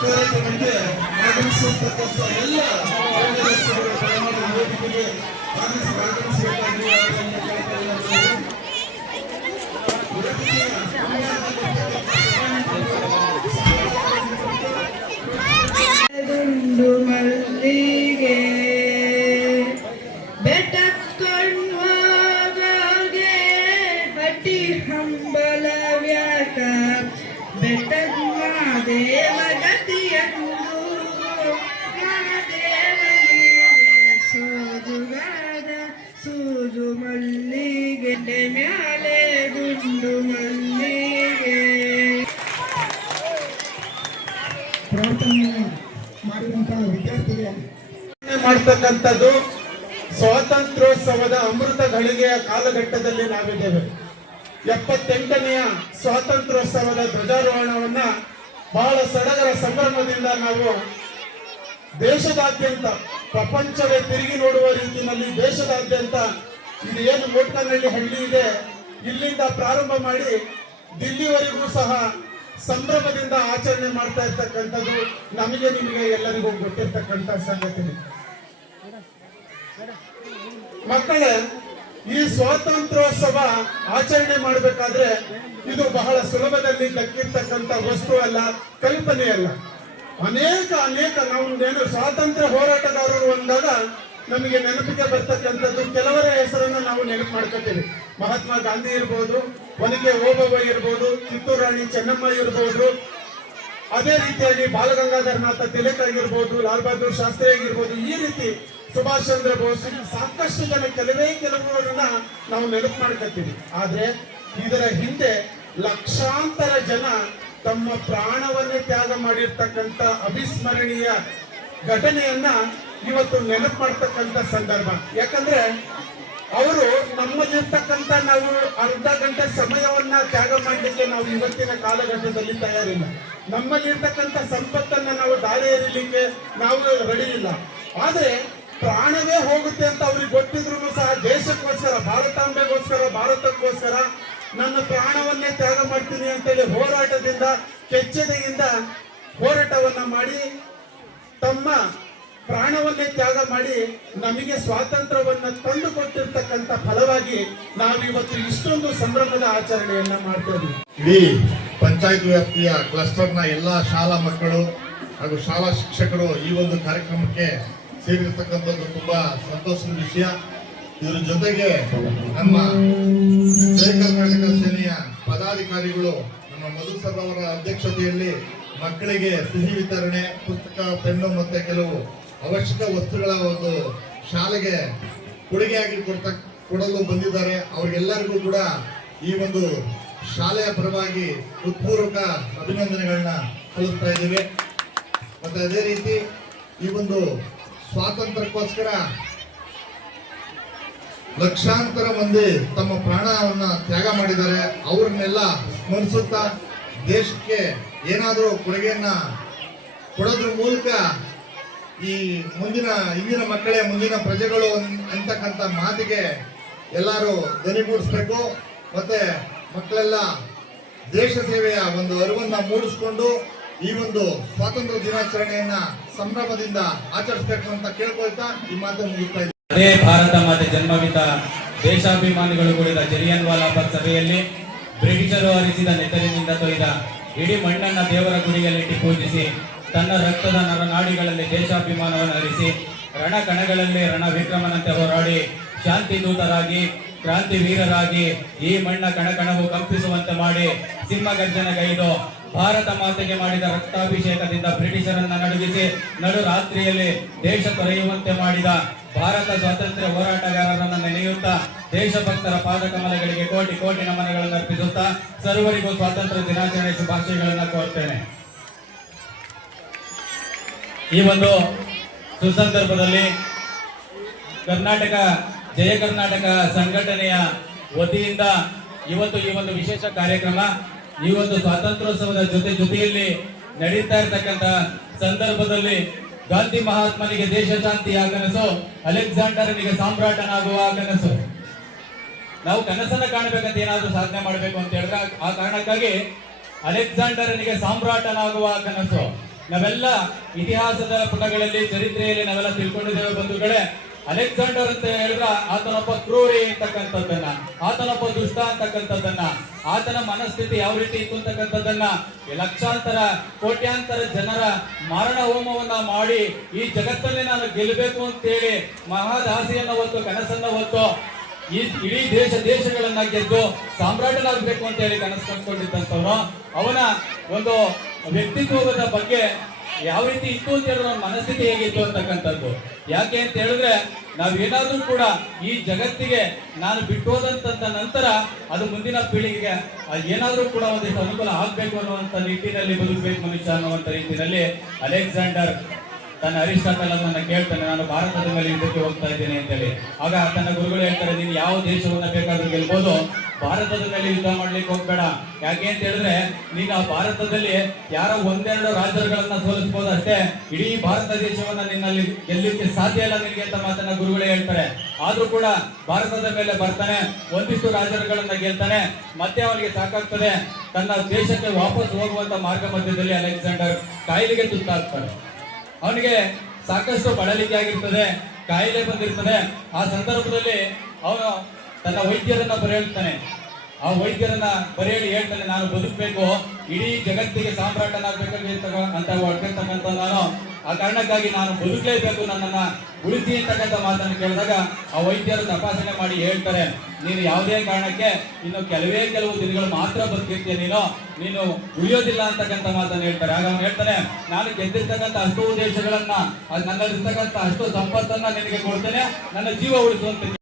ಕಾರ್ಯಕ್ರಮಕ್ಕೆ ಆಗಮಿಸಿರ್ತಕ್ಕಂಥ ಎಲ್ಲ ವೇದಿಕೆಗೆ ಆಗಮಿಸಬೇಕಾಗಿ ದುಂಡು ಮಲ್ಲಿಗೆ ಬೆಟ್ಟಕ್ಕೊಂಡೋಗೋಗೆ ಬಟ್ಟಿ ಹಂಬಲ ವ್ಯಾಕ ಬೆಟ್ಟದ ದೇವ ಗತಿಯಂದು ಸೋಜುಗಾದ ಸೂಜು ಮಲ್ಲಿಗೆ ಮ್ಯಾಲೆ ದುಂಡು ಮಲ್ಲಿಗೆ ಪ್ರಾರ್ಥನೆ ಮಾಡಿದಂತಹ ವಿದ್ಯಾರ್ಥಿಗೆ ಮಾಡ್ತಕ್ಕಂಥದ್ದು ಸ್ವಾತಂತ್ರ್ಯೋತ್ಸವದ ಅಮೃತ ಘಳಿಗೆಯ ಕಾಲಘಟ್ಟದಲ್ಲಿ ನಾವಿದ್ದೇವೆ. 78ನೆಯ ಸ್ವಾತಂತ್ರ್ಯೋತ್ಸವದ ಧ್ವಜಾರೋಹಣವನ್ನ ಬಹಳ ಸಡಗರ ಸಂಭ್ರಮದಿಂದ ನಾವು ದೇಶದಾದ್ಯಂತ ಪ್ರಪಂಚವೇ ತಿರುಗಿ ನೋಡುವ ರೀತಿಯಲ್ಲಿ ದೇಶದಾದ್ಯಂತ ಇದು ಏನು ಮೋಟ್ಕನಹಳ್ಳಿ ಹಳ್ಳಿ ಇದೆ ಇಲ್ಲಿಂದ ಪ್ರಾರಂಭ ಮಾಡಿ ದಿಲ್ಲಿವರೆಗೂ ಸಹ ಸಂಭ್ರಮದಿಂದ ಆಚರಣೆ ಮಾಡ್ತಾ ಇರ್ತಕ್ಕಂಥದ್ದು ನಮಗೆ ನಿಮಗೆ ಎಲ್ಲರಿಗೂ ಗೊತ್ತಿರ್ತಕ್ಕಂಥ ಸಂಗತಿ. ಮಕ್ಕಳೇ, ಈ ಸ್ವಾತಂತ್ರ್ಯೋತ್ಸವ ಆಚರಣೆ ಮಾಡಬೇಕಾದ್ರೆ ಇದು ಬಹಳ ಸುಲಭದಲ್ಲಿ ದಕ್ಕಿರ್ತಕ್ಕಂಥ ವಸ್ತು ಅಲ್ಲ, ಕಲ್ಪನೆ ಅಲ್ಲ. ಅನೇಕ ನಾವು ಸ್ವಾತಂತ್ರ್ಯ ಹೋರಾಟಗಾರರು ಅಂದಾಗ ನಮಗೆ ನೆನಪಿಗೆ ಬರ್ತಕ್ಕಂಥದ್ದು ಕೆಲವರ ಹೆಸರನ್ನು ನಾವು ನೆನಪು ಮಾಡ್ಕೊತೀವಿ. ಮಹಾತ್ಮ ಗಾಂಧಿ ಇರ್ಬೋದು, ಒನಕೆ ಓಬವ್ವ ಇರ್ಬೋದು, ಕಿತ್ತೂರು ರಾಣಿ ಚೆನ್ನಮ್ಮ ಇರ್ಬೋದು, ಅದೇ ರೀತಿಯಾಗಿ ಬಾಲಗಂಗಾಧರನಾಥ ತಿಲಕ್ ಆಗಿರ್ಬೋದು, ಲಾಲ್ ಬಹದ್ದೂರ್ ಶಾಸ್ತ್ರಿ ಆಗಿರ್ಬೋದು, ಈ ರೀತಿ ಸುಭಾಷ್ ಚಂದ್ರ ಬೋಸ್, ಸಾಕಷ್ಟು ಜನ ಕೆಲವರನ್ನ ನಾವು ನೆನಪು ಮಾಡ್ಕೊತೀವಿ. ಆದ್ರೆ ಇದರ ಹಿಂದೆ ಲಕ್ಷಾಂತರ ಜನ ತಮ್ಮ ಪ್ರಾಣವನ್ನೇ ತ್ಯಾಗ ಮಾಡಿರ್ತಕ್ಕಂಥ ಅವಿಸ್ಮರಣೀಯ ಘಟನೆಯನ್ನ ಇವತ್ತು ನೆನಪು ಮಾಡ್ತಕ್ಕಂಥ ಸಂದರ್ಭ. ಯಾಕಂದ್ರೆ ಅವರು ನಮ್ಮಲ್ಲಿರ್ತಕ್ಕಂಥ ನಾವು ಅರ್ಧ ಗಂಟೆ ಸಮಯವನ್ನ ತ್ಯಾಗ ಮಾಡಲಿಕ್ಕೆ ನಾವು ಇವತ್ತಿನ ಕಾಲಘಟ್ಟದಲ್ಲಿ ತಯಾರಿಲ್ಲ. ನಮ್ಮಲ್ಲಿರ್ತಕ್ಕಂಥ ಸಂಪತ್ತನ್ನ ನಾವು ದಾರಿ ಎರಿಲಿಕ್ಕೆ ನಾವು ರೆಡಿ ಇಲ್ಲ. ಆದ್ರೆ ಪ್ರಾಣವೇ ಹೋಗುತ್ತೆ ಅಂತ ಅವ್ರಿಗೆ ಗೊತ್ತಿದ್ರು ಸಹ ದೇಶಕ್ಕೋಸ್ಕರ, ಭಾರತಾಂಬೆಗೋಸ್ಕರ, ಭಾರತಕ್ಕೋಸ್ಕರ ನನ್ನ ಪ್ರಾಣವನ್ನೇ ತ್ಯಾಗ ಮಾಡ್ತೀನಿ ಅಂತೇಳಿ ಹೋರಾಟದಿಂದ ಕೆಚ್ಚೆದೆಯಿಂದ ಹೋರಾಟವನ್ನ ಮಾಡಿ ತಮ್ಮ ಪ್ರಾಣವನ್ನೇ ತ್ಯಾಗ ಮಾಡಿ ನಮಗೆ ಸ್ವಾತಂತ್ರ್ಯವನ್ನ ತಂದು ಕೊಟ್ಟಿರ್ತಕ್ಕಂಥ ಫಲವಾಗಿ ನಾವಿವತ್ತು ಇಷ್ಟೊಂದು ಸಂಭ್ರಮದ ಆಚರಣೆಯನ್ನ ಮಾಡ್ತೇವೆ. ಇಡೀ ಪಂಚಾಯತ್ ವ್ಯಾಪ್ತಿಯ ಕ್ಲಸ್ಟರ್ನ ಎಲ್ಲಾ ಶಾಲಾ ಮಕ್ಕಳು ಹಾಗೂ ಶಾಲಾ ಶಿಕ್ಷಕರು ಈ ಒಂದು ಕಾರ್ಯಕ್ರಮಕ್ಕೆ ಸೇರಿರ್ತಕ್ಕಂಥದ್ದು ತುಂಬಾ ಸಂತೋಷದ ವಿಷಯ. ಇದರ ಜೊತೆಗೆ ನಮ್ಮ ಜಯ ಕರ್ನಾಟಕ ಸೇನೆಯ ಪದಾಧಿಕಾರಿಗಳು ನಮ್ಮ ಮಧು ಸರ್ ಅವರ ಅಧ್ಯಕ್ಷತೆಯಲ್ಲಿ ಮಕ್ಕಳಿಗೆ ಸಿಹಿ ವಿತರಣೆ, ಪುಸ್ತಕ, ಪೆನ್ನು ಮತ್ತೆ ಕೆಲವು ಅವಶ್ಯಕ ವಸ್ತುಗಳ ಒಂದು ಶಾಲೆಗೆ ಕೊಡುಗೆಯಾಗಿ ಕೊಡಲು ಬಂದಿದ್ದಾರೆ. ಅವರಿಗೆಲ್ಲರಿಗೂ ಕೂಡ ಈ ಒಂದು ಶಾಲೆಯ ಪರವಾಗಿ ಹೃತ್ಪೂರ್ವಕ ಅಭಿನಂದನೆಗಳನ್ನ ಸಲ್ಲಿಸ್ತಾ ಇದ್ದೇವೆ. ಮತ್ತೆ ಅದೇ ರೀತಿ ಈ ಒಂದು ಸ್ವಾತಂತ್ರ್ಯಕ್ಕೋಸ್ಕರ ಲಕ್ಷಾಂತರ ಮಂದಿ ತಮ್ಮ ಪ್ರಾಣವನ್ನ ತ್ಯಾಗ ಮಾಡಿದ್ದಾರೆ. ಅವ್ರನ್ನೆಲ್ಲ ಸ್ಮರಿಸುತ್ತಾ ದೇಶಕ್ಕೆ ಏನಾದರೂ ಕೊಡುಗೆಯನ್ನ ಕೊಡೋದ್ರ ಮೂಲಕ ಈ ಇಂದಿನ ಮಕ್ಕಳೇ ಮುಂದಿನ ಪ್ರಜೆಗಳು ಅಂತಕ್ಕಂಥ ಮಾತಿಗೆ ಎಲ್ಲರೂ ಧ್ವನಿಗೂಡಿಸ್ಬೇಕು. ಮತ್ತೆ ಮಕ್ಕಳೆಲ್ಲ ದೇಶ ಸೇವೆಯ ಒಂದು ಅರಿವನ್ನ ಮೂಡಿಸ್ಕೊಂಡು ಈ ಒಂದು ಸ್ವಾತಂತ್ರ್ಯ ದಿನಾಚರಣೆಯನ್ನ ಸಂಭ್ರಮದಿಂದ ಆಚರಿಸಬೇಕು ಅಂತ ಕೇಳ್ಕೊಳ್ತಾ ಈ ಮಾತನ್ನು ಮುಗಿಸ್ತಾ ಇದ್ದೀನಿ. ಅದೇ ಭಾರತ ಮಾತೆ ಜನ್ಮವಿದ್ದ ದೇಶಾಭಿಮಾನಿಗಳು ಕೂಡಿದ ಜಲಿಯನ್ ವಾಲಾಬಾಗ್ ಸಭೆಯಲ್ಲಿ ಬ್ರಿಟಿಷರು ಹರಿಸಿದ ನೆತ್ತರಿನಿಂದ ತೊಯ್ದ ಇಡೀ ಮಣ್ಣನ್ನ ದೇವರ ಗುಡಿಯಲ್ಲಿಟ್ಟು ಪೂಜಿಸಿ ತನ್ನ ರಕ್ತದ ನರನಾಡಿಗಳಲ್ಲಿ ದೇಶಾಭಿಮಾನವನ್ನು ಹರಿಸಿ ರಣಕಣಗಳಲ್ಲಿ ರಣವಿಕ್ರಮನಂತೆ ಹೋರಾಡಿ ಶಾಂತಿ ದೂತರಾಗಿ ಕ್ರಾಂತಿ ವೀರರಾಗಿ ಈ ಮಣ್ಣ ಕಣಕಣವು ಕಂಪಿಸುವಂತೆ ಮಾಡಿ ಸಿಂಹಗರ್ಜನೆಗೈದು ಭಾರತ ಮಾತೆಗೆ ಮಾಡಿದ ರಕ್ತಾಭಿಷೇಕದಿಂದ ಬ್ರಿಟಿಷರನ್ನ ನಡುಗಿಸಿ ನಡು ರಾತ್ರಿಯಲ್ಲಿ ದೇಶ ತೊರೆಯುವಂತೆ ಮಾಡಿದ ಭಾರತ ಸ್ವಾತಂತ್ರ್ಯ ಹೋರಾಟಗಾರರನ್ನು ನೆನೆಯುತ್ತಾ ದೇಶಭಕ್ತರ ಪಾದಕಮಲಗಳಿಗೆ ಕೋಟಿ ಕೋಟಿ ನಮನಗಳನ್ನು ಅರ್ಪಿಸುತ್ತಾ ಸರ್ವರಿಗೂ ಸ್ವಾತಂತ್ರ್ಯ ದಿನಾಚರಣೆ ಶುಭಾಶಯಗಳನ್ನು ಕೋರ್ತೇನೆ. ಈ ಒಂದು ಸುಸಂದರ್ಭದಲ್ಲಿ ಕರ್ನಾಟಕ ಜಯ ಕರ್ನಾಟಕ ಸಂಘಟನೆಯ ವತಿಯಿಂದ ಇವತ್ತು ಈ ಒಂದು ವಿಶೇಷ ಕಾರ್ಯಕ್ರಮ, ಈ ಒಂದು ಸ್ವಾತಂತ್ರ್ಯೋತ್ಸವದ ಜೊತೆಯಲ್ಲಿ ನಡೀತಾ ಇರತಕ್ಕಂತ ಸಂದರ್ಭದಲ್ಲಿ ಗಾಂಧಿ ಮಹಾತ್ಮನಿಗೆ ದೇಶ ಶಾಂತಿಯ ಕನಸು, ಅಲೆಕ್ಸಾಂಡರ್ನಿಗೆ ಸಾಮ್ರಾಟನಾಗುವ ಕನಸು. ನಾವು ಕನಸನ್ನ ಕಾಣಬೇಕಂತ ಏನಾದ್ರೂ ಸಾಧನೆ ಮಾಡಬೇಕು ಅಂತ ಹೇಳಿದ್ರೆ ಆ ಕಾರಣಕ್ಕಾಗಿ ಅಲೆಕ್ಸಾಂಡರನಿಗೆ ಸಾಮ್ರಾಟನಾಗುವ ಕನಸು. ನಾವೆಲ್ಲ ಇತಿಹಾಸದ ಪುಟಗಳಲ್ಲಿ ಚರಿತ್ರೆಯಲ್ಲಿ ನಾವೆಲ್ಲ ತಿಳ್ಕೊಂಡಿದ್ದೇವೆ ಬಂಧುಗಳೇ. ಅಲೆಕ್ಸಾಂಡರ್ ಅಂತ ಹೇಳಿದ್ರೆ ಆತನೊಬ್ಬ ಕ್ರೂರಿ ಅಂತಕ್ಕಂಥದ್ದನ್ನ, ಆತನೊಬ್ಬ ದುಷ್ಟ ಅಂತಕ್ಕಂಥದ್ದನ್ನ, ಆತನ ಮನಸ್ಥಿತಿ ಯಾವ ರೀತಿ ಇತ್ತು ಅಂತಕ್ಕಂಥದ್ದನ್ನ ಲಕ್ಷಾಂತರ ಕೋಟ್ಯಾಂತರ ಜನರ ಮಾರಣ ಹೋಮವನ್ನ ಮಾಡಿ ಈ ಜಗತ್ತಲ್ಲಿ ನಾನು ಗೆಲ್ಲಬೇಕು ಅಂತೇಳಿ ಮಹಾದಾಸೆಯನ್ನ ಹೊತ್ತು ಕನಸನ್ನ ಹೊತ್ತು ಈ ಇಡೀ ದೇಶಗಳನ್ನ ಗೆದ್ದು ಸಾಮ್ರಾಟನಾಗಬೇಕು ಅಂತ ಹೇಳಿ ಕನಸು ಕಂಡುಕೊಂಡಿದ್ದಂಥವನು. ಅವನ ಒಂದು ವ್ಯಕ್ತಿತ್ವದ ಬಗ್ಗೆ ಯಾವ ರೀತಿ ಇತ್ತು ಅಂತ ಹೇಳಿದ್ರೆ ಅವನ ಮನಸ್ಥಿತಿ ಹೇಗಿತ್ತು ಅಂತಕ್ಕಂಥದ್ದು. ಯಾಕೆ ಅಂತ ಹೇಳಿದ್ರೆ ನಾವೇನಾದ್ರೂ ಕೂಡ ಈ ಜಗತ್ತಿಗೆ ನಾನು ಬಿಟ್ಟು ಹೋದಂತ ನಂತರ ಅದು ಮುಂದಿನ ಪೀಳಿಗೆಗೆ ಏನಾದ್ರೂ ಕೂಡ ಒಂದಿಷ್ಟು ಅನುಕೂಲ ಆಗ್ಬೇಕು ಅನ್ನುವಂತ ನಿಟ್ಟಿನಲ್ಲಿ ಬದುಕಬೇಕು ಮನುಷ್ಯ ಅನ್ನುವಂತ ರೀತಿಯಲ್ಲಿ ಅಲೆಕ್ಸಾಂಡರ್ ತನ್ನ ಅರಿಸ್ಟಾಟಲ್ ಅನ್ನ ಕೇಳ್ತಾನೆ, ನಾನು ಭಾರತದ ಮೇಲೆ ಯುದ್ಧಕ್ಕೆ ಹೋಗ್ತಾ ಇದ್ದೇನೆ ಅಂತೇಳಿ. ಆಗ ತನ್ನ ಗುರುಗಳು ಹೇಳ್ತಾರೆ, ನೀನು ಯಾವ ದೇಶವನ್ನ ಬೇಕಾದ್ರೂ ಗೆಲ್ಬೋದು, ಭಾರತದ ಮೇಲೆ ಯುದ್ಧ ಮಾಡ್ಲಿಕ್ಕೆ ಹೋಗ್ಬೇಡ. ಯಾಕೆ ಅಂತ ಹೇಳಿದ್ರೆ ನೀನು ಆ ಭಾರತದಲ್ಲಿ ಯಾರೋ ಒಂದೆರಡು ರಾಜರುಗಳನ್ನ ಸೋಲಿಸಬಹುದು ಅಷ್ಟೇ, ಇಡೀ ಭಾರತ ದೇಶವನ್ನ ನಿನ್ನಲ್ಲಿ ಗೆಲ್ಲಲಿಕ್ಕೆ ಸಾಧ್ಯ ಇಲ್ಲ ನಿನಗೆ ಅಂತ ಮಾತನ್ನ ಗುರುಗಳೇ ಹೇಳ್ತಾರೆ. ಆದ್ರೂ ಕೂಡ ಭಾರತದ ಮೇಲೆ ಬರ್ತಾನೆ, ಒಂದಿಷ್ಟು ರಾಜರುಗಳನ್ನ ಗೆಲ್ತಾನೆ, ಮತ್ತೆ ಅವನಿಗೆ ಸಾಕಾಗ್ತದೆ. ತನ್ನ ದೇಶಕ್ಕೆ ವಾಪಸ್ ಹೋಗುವಂತ ಮಾರ್ಗ ಮಧ್ಯದಲ್ಲಿ ಅಲೆಕ್ಸಾಂಡರ್ ಕಾಯಿಲೆಗೆ ತುತ್ತಾಗ್ತಾನೆ. ಅವನಿಗೆ ಸಾಕಷ್ಟು ಬಳಲಿಕೆ ಆಗಿರ್ತದೆ, ಕಾಯಿಲೆ ಬಂದಿರ್ತದೆ. ಆ ಸಂದರ್ಭದಲ್ಲಿ ಅವನು ತನ್ನ ವೈದ್ಯರನ್ನ ಬರೆಹೇಳ್ತಾನೆ. ಆ ವೈದ್ಯರನ್ನ ಬರೆಯಲಿ ಹೇಳ್ತಾನೆ, ನಾನು ಬದುಕಬೇಕು, ಇಡೀ ಜಗತ್ತಿಗೆ ಸಾಮ್ರಾಟನಾಗಬೇಕು ಅಂತ ಹೊಡ್ಕೊಳ್ತಕ್ಕಂಥ ನಾನು, ಆ ಕಾರಣಕ್ಕಾಗಿ ನಾನು ಬದುಕಲೇಬೇಕು, ನನ್ನನ್ನ ಉಳಿಸಿ ಅಂತಕ್ಕಂಥ ಮಾತನ್ನು ಕೇಳಿದಾಗ ಆ ವೈದ್ಯರು ತಪಾಸಣೆ ಮಾಡಿ ಹೇಳ್ತಾರೆ, ನೀನು ಯಾವುದೇ ಕಾರಣಕ್ಕೆ ಇನ್ನು ಕೆಲವು ದಿನಗಳು ಮಾತ್ರ ಬದುಕಿರ್ತೀಯ, ನೀನು ಉಳಿಯೋದಿಲ್ಲ ಅಂತಕ್ಕಂಥ ಮಾತನ್ನು ಹೇಳ್ತಾರೆ. ಆಗ ಅವನು ಹೇಳ್ತಾನೆ, ನಾನು ಗೆದ್ದಿರ್ತಕ್ಕಂಥ ಅಷ್ಟು ದೇಶಗಳನ್ನ, ನನ್ನಲ್ಲಿರ್ತಕ್ಕಂಥ ಅಷ್ಟು ಸಂಪತ್ತನ್ನ ನಿನಗೆ ಕೊಡ್ತೇನೆ, ನನ್ನ ಜೀವ ಉಳಿಸುವಂತ